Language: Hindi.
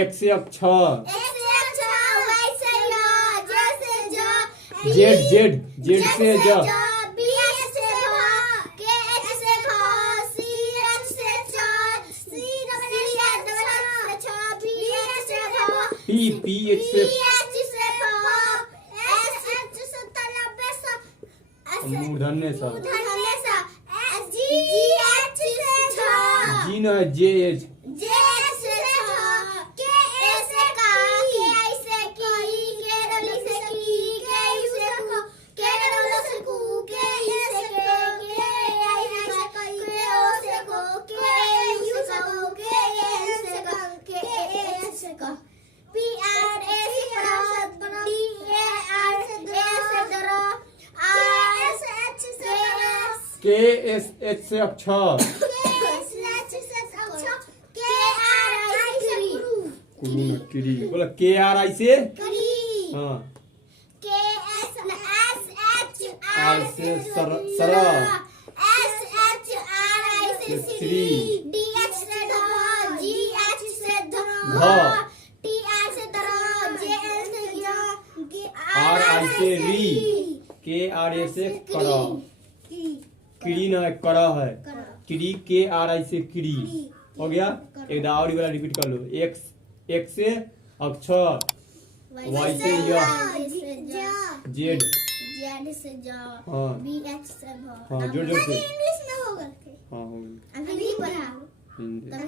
एक्स से अक्ष, जेड जेड जेड से ज, पी पी एच से मूर्धन्य सा, जी न जे एच, के एस एच से अक्षर, किरी बोला के आर आई से, हाँ आर से सर, श्री, ध, आर आई से री, के आर ए से कर, किड़ी ना कर है, किड़ी के आर आई से किड़ी हो गया। एक दावरी वाला रिपीट कर लो, एक्स एक्स से अक्षर, वाई से या, जेड से जा, हाँ बी एच से हाँ जोड़ जोड़ से, इंग्लिश में होगा। हाँ हो अभी नहीं पढ़ा गया।